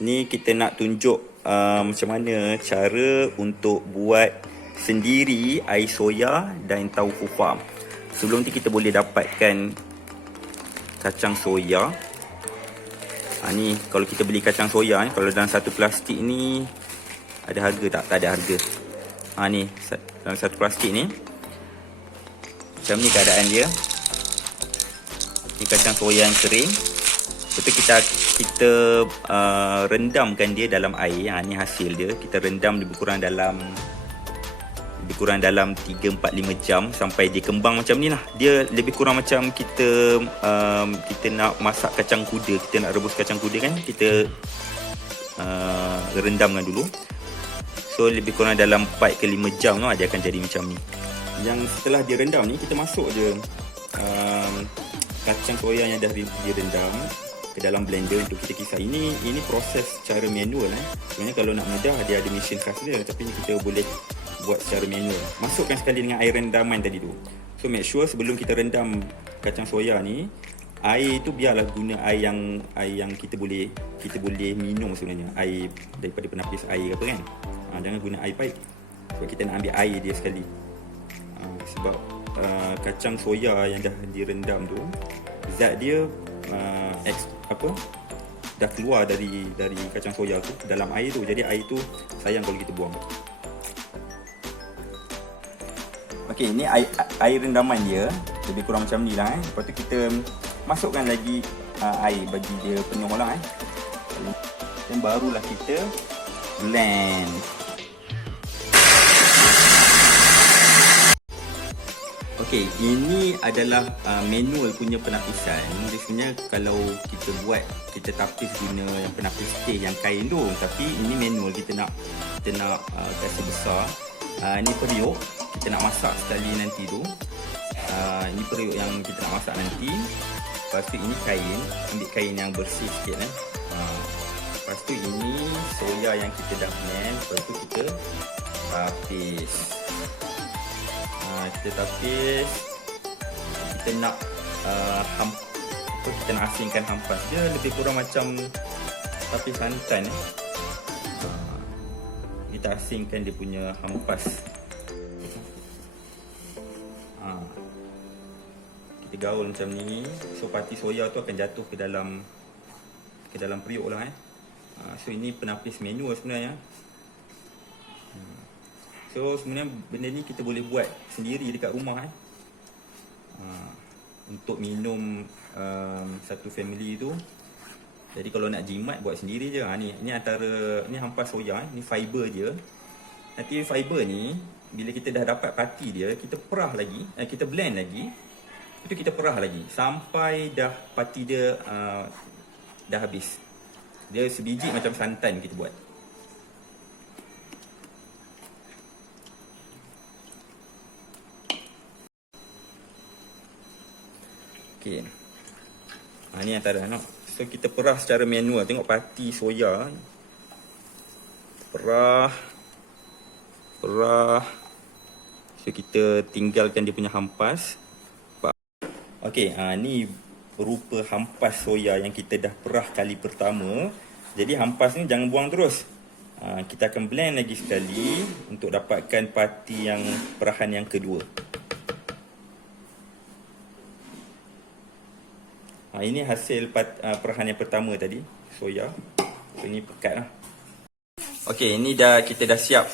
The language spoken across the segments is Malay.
Ni kita nak tunjuk macam mana cara untuk buat sendiri air soya dan taufu farm. Sebelum tu kita boleh dapatkan kacang soya. Ni kalau kita beli kacang soya ni, kalau dalam satu plastik ni ada harga tak? Tak ada harga. Ni dalam satu plastik ni macam ni keadaan dia. Ni kacang soya yang kering. Lepas tu kita rendamkan dia dalam air. Ni hasil dia. Kita rendam lebih kurang dalam 3, 4, 5 jam sampai dia kembang macam ni lah. Dia lebih kurang macam kita nak masak kacang kuda, kita nak rebus kacang kuda kan, kita rendamkan dulu. So lebih kurang dalam 4 ke 5 jam tu dia akan jadi macam ni. Yang setelah direndam ni, kita masuk je kacang soya yang dah direndam ke dalam blender untuk kita kisar. Ini proses secara manual. Sebenarnya kalau nak mudah dia ada mesin khas dia, tapi kita boleh buat secara manual. Masukkan sekali dengan air rendaman tadi tu. So make sure sebelum kita rendam kacang soya ni, air tu biarlah guna air yang kita boleh minum sebenarnya. Air daripada penapis air apa kan. Jangan guna air pipe. Sebab kita nak ambil air dia sekali. Sebab kacang soya yang dah direndam tu, zat dia dah keluar dari kacang soya tu dalam air tu. Jadi air tu sayang kalau kita buang. Okey, ni air rendaman dia lebih kurang macam ni lah. Lepas tu kita masukkan lagi air bagi dia penuh lah. Dan barulah kita blend. Okey, ini adalah manual punya penapisan. Dia sebenarnya kalau kita tapis guna yang penapis teh yang kain tu, tapi ini manual. Kita nak kasi besar. Ini periuk kita nak masak sekali nanti tu. Ini periuk yang kita nak masak nanti. Lepas tu ini kain, ambil kain yang bersih sikit Lepas tu ini soya yang kita dah blend. Lepas tu kita tapis. Kita tapis. Kita nak kita nak asingkan hampas. Dia lebih kurang macam tapis santan. Kita asingkan dia punya hampas. Kita gaul macam ni. So parti soya tu akan jatuh ke dalam periuk lah. So ini penapis manual sebenarnya. So sebenarnya benda ni kita boleh buat sendiri dekat rumah untuk minum satu family tu. Jadi kalau nak jimat buat sendiri je. Ni hampas soya, ni fiber dia. Nanti fiber ni bila kita dah dapat parti dia, kita perah lagi, kita blend lagi. Itu kita perah lagi sampai dah parti dia dah habis. Dia sebiji macam santan kita buat. Okey. Ni antara So kita perah secara manual. Tengok parti soya. Perah. So kita tinggalkan dia punya hampas. Okey, ni berupa hampas soya yang kita dah perah kali pertama. Jadi hampas ni jangan buang terus. Kita akan blend lagi sekali untuk dapatkan parti yang perahan yang kedua. Ini hasil perahan yang pertama tadi, soya. So ini pekat lah. Okey, ini kita dah siap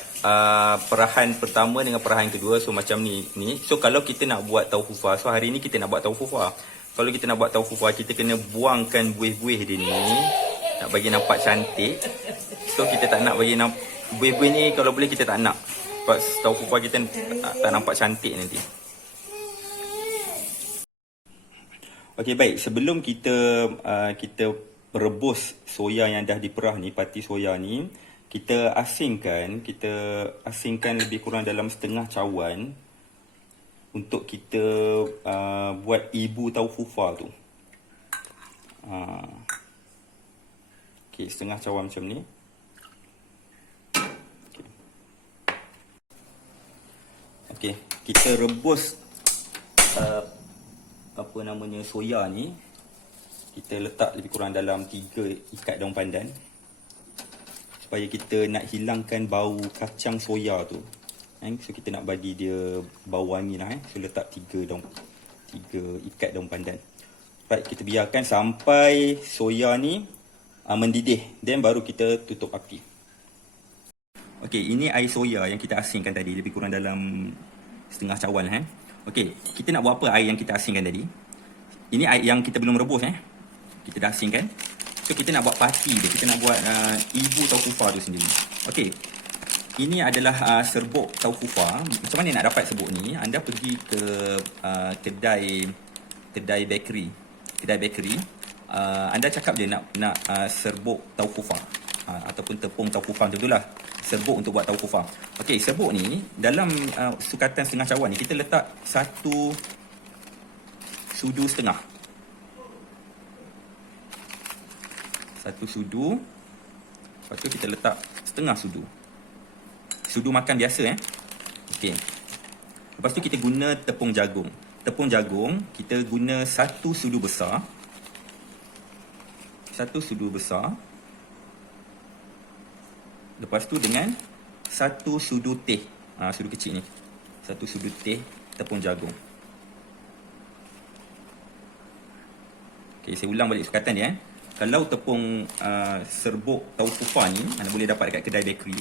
perahan pertama dengan perahan kedua. So macam ni. So kalau kita nak buat taufu fa, so hari ni kita nak buat taufu fa. Kalau kita nak buat taufu fa, kita kena buangkan buih-buih dia ni. Nak bagi nampak cantik. So kita tak nak bagi buih-buih ni, kalau boleh kita tak nak. Sebab taufu fa kita tak nampak cantik nanti. Okey, baik. Sebelum kita rebus soya yang dah diperah ni, parti soya ni, kita asingkan lebih kurang dalam setengah cawan untuk kita buat ibu taufu fa tu. Okey, setengah cawan macam ni. Okey, kita rebus soya ni. Kita letak lebih kurang dalam 3 ikat daun pandan. supaya kita nak hilangkan bau kacang soya tu. So kita nak bagi dia bau wangi lah. So letak 3 ikat daun pandan. Right, kita biarkan sampai soya ni mendidih. Then baru kita tutup api. Okey, ini air soya yang kita asingkan tadi, lebih kurang dalam setengah cawan. Okey, kita nak buat apa air yang kita asingkan tadi? Ini air yang kita belum rebus. Kita dah asingkan. So kita nak buat parti dia. Kita nak buat ibu tau fufa tu sendiri. Okey, ini adalah serbuk tau fufa. Macam mana nak dapat serbuk ni? Anda pergi ke kedai bakery. Anda cakap dia nak serbuk tau fufa ataupun tepung tau fufa, betul lah. Serbuk untuk buat tau fufa. Okey, serbuk ni dalam sukatan setengah cawan ni kita letak 1 sudu setengah. 1 sudu. Lepas tu kita letak setengah sudu. Sudu makan biasa. Okey. Lepas tu kita guna tepung jagung. Tepung jagung kita guna 1 sudu besar. 1 sudu besar. Lepas tu dengan 1 sudu teh. Sudu kecil ni. 1 sudu teh tepung jagung. Okey, saya ulang balik sukatan dia. Kalau tepung serbuk tau fufa ni anda boleh dapat dekat kedai bakery.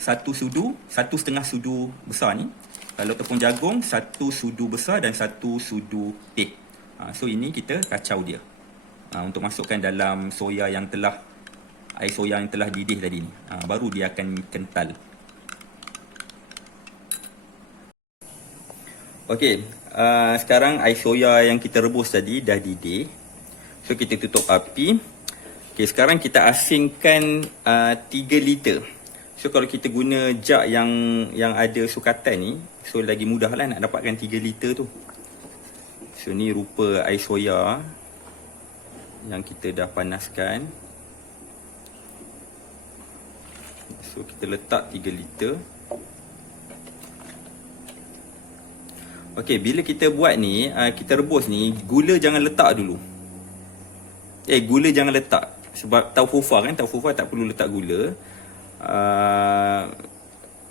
1 sudu, 1,5 sudu besar ni. Kalau tepung jagung 1 sudu besar dan 1 sudu teh. So ini kita kacau dia. Untuk masukkan dalam air soya yang telah didih tadi ni. Baru dia akan kental. Okey, sekarang air soya yang kita rebus tadi dah didih. So kita tutup api. Okey, sekarang kita asingkan 3 liter. So kalau kita guna jug yang ada sukatan ni, so lagi mudah lah nak dapatkan 3 liter tu. So ni rupa air soya yang kita dah panaskan. So kita letak 3 liter. Okey, bila kita buat ni, kita rebus ni, gula jangan letak dulu. Gula jangan letak. Sebab tau fufa tak perlu letak gula.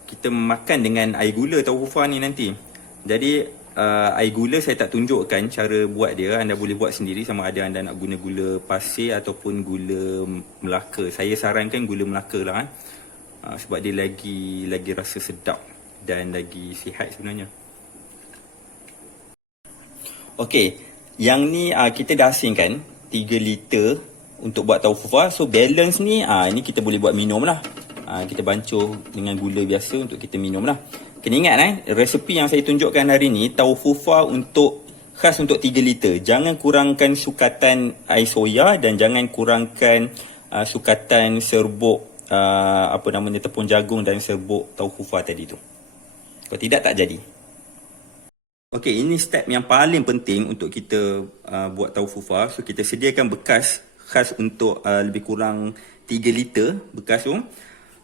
Kita makan dengan air gula tau fufa ni nanti. Jadi air gula saya tak tunjukkan cara buat dia. Anda boleh buat sendiri sama ada anda nak guna gula pasir ataupun gula Melaka. Saya sarankan gula Melaka lah. Sebab dia lagi rasa sedap dan lagi sihat sebenarnya. Okey, yang ni kita dah asingkan 3 liter untuk buat tau fufa. So balance ni ni kita boleh buat minum lah. Kita bancuh dengan gula biasa untuk kita minum lah. Kena ingat resepi yang saya tunjukkan hari ni tau fufa khas untuk 3 liter. Jangan kurangkan sukatan air soya dan jangan kurangkan sukatan serbuk tepung jagung dan serbuk tau fufa tadi tu. Kalau tidak tak jadi. Okey, ini step yang paling penting untuk kita buat tau fufa. So kita sediakan bekas khas untuk lebih kurang 3 liter bekas tu.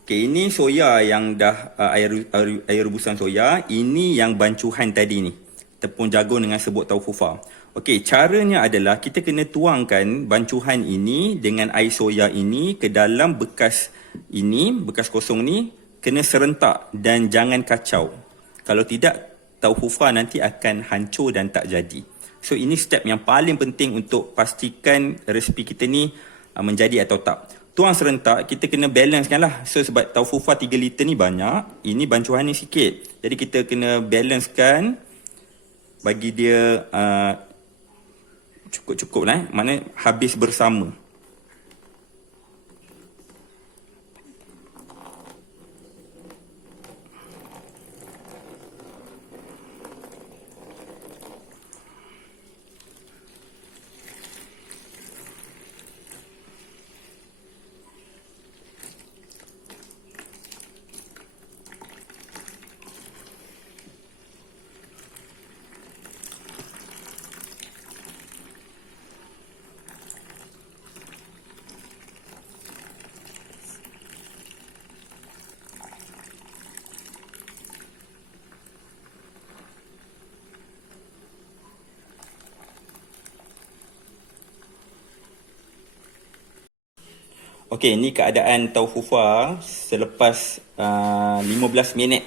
Okey, ini soya yang dah air rebusan soya. Ini yang bancuhan tadi ni. Tepung jagung dengan serbuk tau fufa. Okey, caranya adalah kita kena tuangkan bancuhan ini dengan air soya ini ke dalam bekas ini, bekas kosong ni, kena serentak dan jangan kacau. Kalau tidak, tau fufa nanti akan hancur dan tak jadi. So ini step yang paling penting untuk pastikan resepi kita ni menjadi atau tak. Tuang serentak, kita kena balancekan lah. So sebab tau fufa 3 liter ni banyak, ini bancuhan ni sikit. Jadi kita kena balancekan, bagi dia cukup-cukup lah. Mana habis bersama. Okey, ni keadaan tahu fufa selepas 15 minit.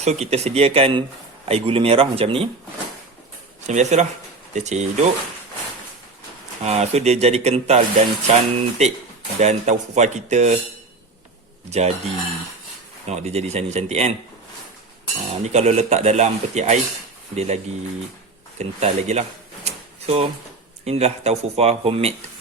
So kita sediakan air gula merah macam ni. Macam biasalah, kita cedok. So dia jadi kental dan cantik. Dan tahu fufa kita jadi. Tengok dia jadi macam ni, cantik kan? Ni kalau letak dalam peti ais, dia lagi kental lagi lah. So inilah tahu fufa homemade.